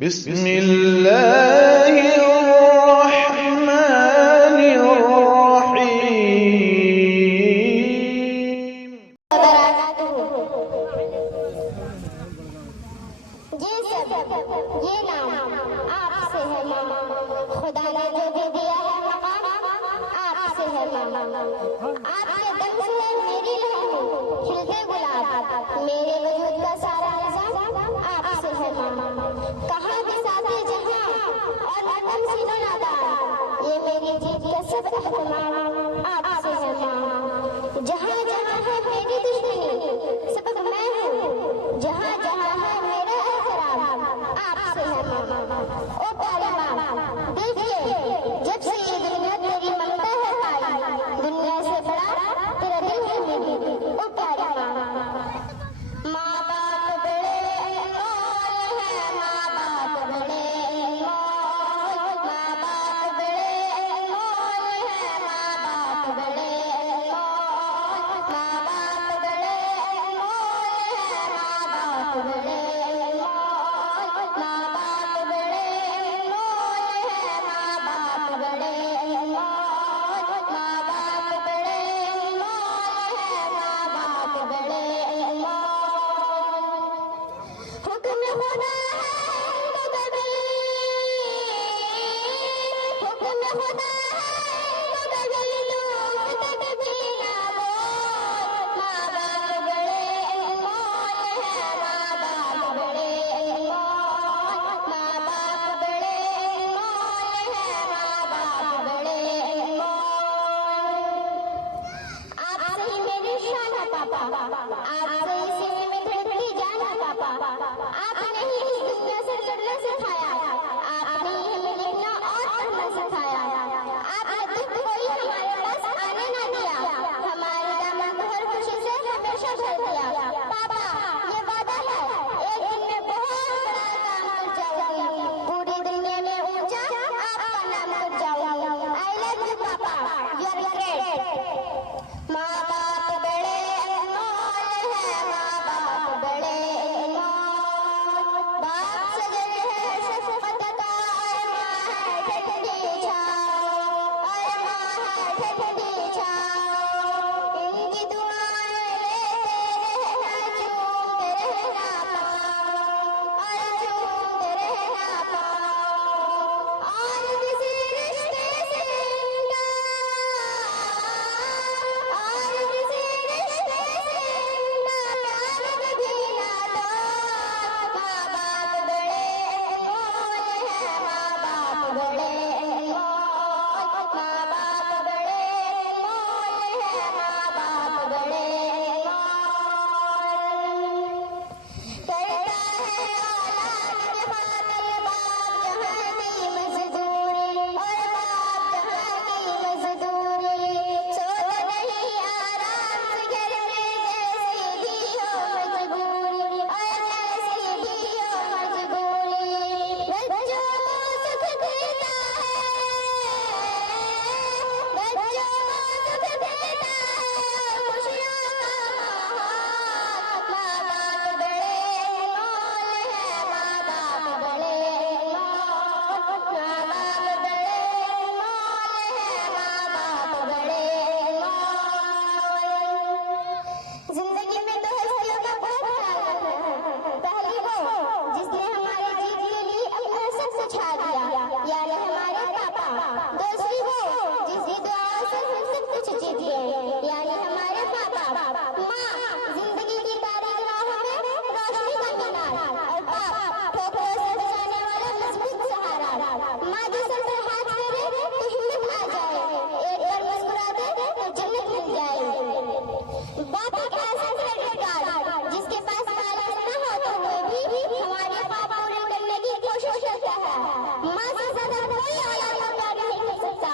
बिस्मिल्लाहिर्रहमानिर्रहीम। ये नाम आपसे है मामा, खुदा ने जो भी दिया है मकाम आपसे है मामा। आपके दम से मेरी लहू खिलते गुलाब, मेरे वजूद का सारा निजाम आपसे है मामा। कहाँ बिसाते जहाँ और मदम सीनो नादान, ये मेरी जीत का सब एहतमाम आपसे है मामा। जहाँ जहाँ है मेरी दुश्मनी सबक मैं हूँ, जहाँ जहाँ है मेरा एहतराम आपसे है मामा। ओ प्यारे मामा, देखिए जब से ये दुनिया तेरी ममता है पाई, दुनिया से बड़ा तेरा दिल है मेरी। ओ प्यारे मामा, माँ बाप बड़े अनमोल है, माँ बाप बड़े अनमोल, माँ बाप बड़े अनमोल है, माँ बाप बड़े अनमोल, माँ बाप बड़े अनमोल है, माँ बाप बड़े अनमोल, माँ बाप बड़े अनमोल है, माँ बाप बड़े अनमोल, माँ बाप बड़े अनमोल है, माँ बाप बड़े अनमोल। हुक्म खुदा है तो कभी, हुक्म खुदा है तो कभी दूर तक भी ना बोल। माँ बाप बड़े अनमोल है, माँ बाप बड़े अनमोल, माँ बाप बड़े अनमोल है, माँ बाप बड़े अनमोल। आपसे ही मेरी शान है पापा, आपसे ही सीने में धड़कती जान है पापा। आपने ही इस दुनिया से लड़ना सिखाया, आपने ही हमें लिखना और पढ़ना सिखाया। आपने दुख कोई हमारे पास आने ना दिया, हमारे दामन को हर खुशी से हमेशा भर दिया। पापा ये वादा है एक दिन में बहुत बड़ा काम कर जाऊंगी, पूरी दुनिया में ऊंचा आपका नाम कर जाऊंगी। आई लव यू पापा, यू आर ग्रेट। माँ बाप बड़े अनमोल है, माँ बाप बड़े अनमोल, बाप सजन है शफकत का, और माँ है ठंडी छाँव, और माँ है ठंडी छाँव। इनकी दुआएं लेते रहना, चूमते रहना पाँव, और चूमते रहना पाँव। और किसी रिश्ते से इनका, और किसी रिश्ते से इनका प्यार कभी ना तोड़। माँ बाप बड़े अनमोल है, माँ बाप बड़े अनमोल, माँ बाप बड़े अनमोल है, माँ बाप बड़े अनमोल। करता है औलाद के खातिर बाप जहाँ की मजदूरी, और बाप जहाँ की मजदूरी, सोता नहीं आराम से घर में, जैसी भी हो मजबूरी, और जैसी भी हो मजबूरी। बच्चों को सुख देता है, बच्चों को सुख देता है, खुशियों का माहौल। माँ बाप बड़े अनमोल है, माँ बाप बड़े अनमोल, माँ बाप बड़े अनमोल है, माँ बाप बड़े अनमोल। जिंदगी में तो हस्तियों का बहुत ख्याल रखना है। पहली वो जिसने हमारे जीत के लिए अपना सब कुछ छा दिया, यानी हमारे पापा। दूसरी वो जिसकी दुआओं से हम सब कुछ जीत गए, यानी हमारे पापा। माँ जिंदगी की तारीक राहों में रोशनी का मीनार, और बाप ठोकरों से बचाने वाला मजबूत सहारा। माँ के सर पर हाथ फेरे तो हिम्मत आ जाए, एक बार मुस्कुरा दे तो जन्नत मिल जाए। बाप एक ऐसा क्रेडिट कार्ड जिसके पास बैलेंस न होते हुए भी हमारे ख्वाब पूरे करने की कोशिश करता है। माँ से ज्यादा कोई औलाद को प्यार नहीं कर सकता।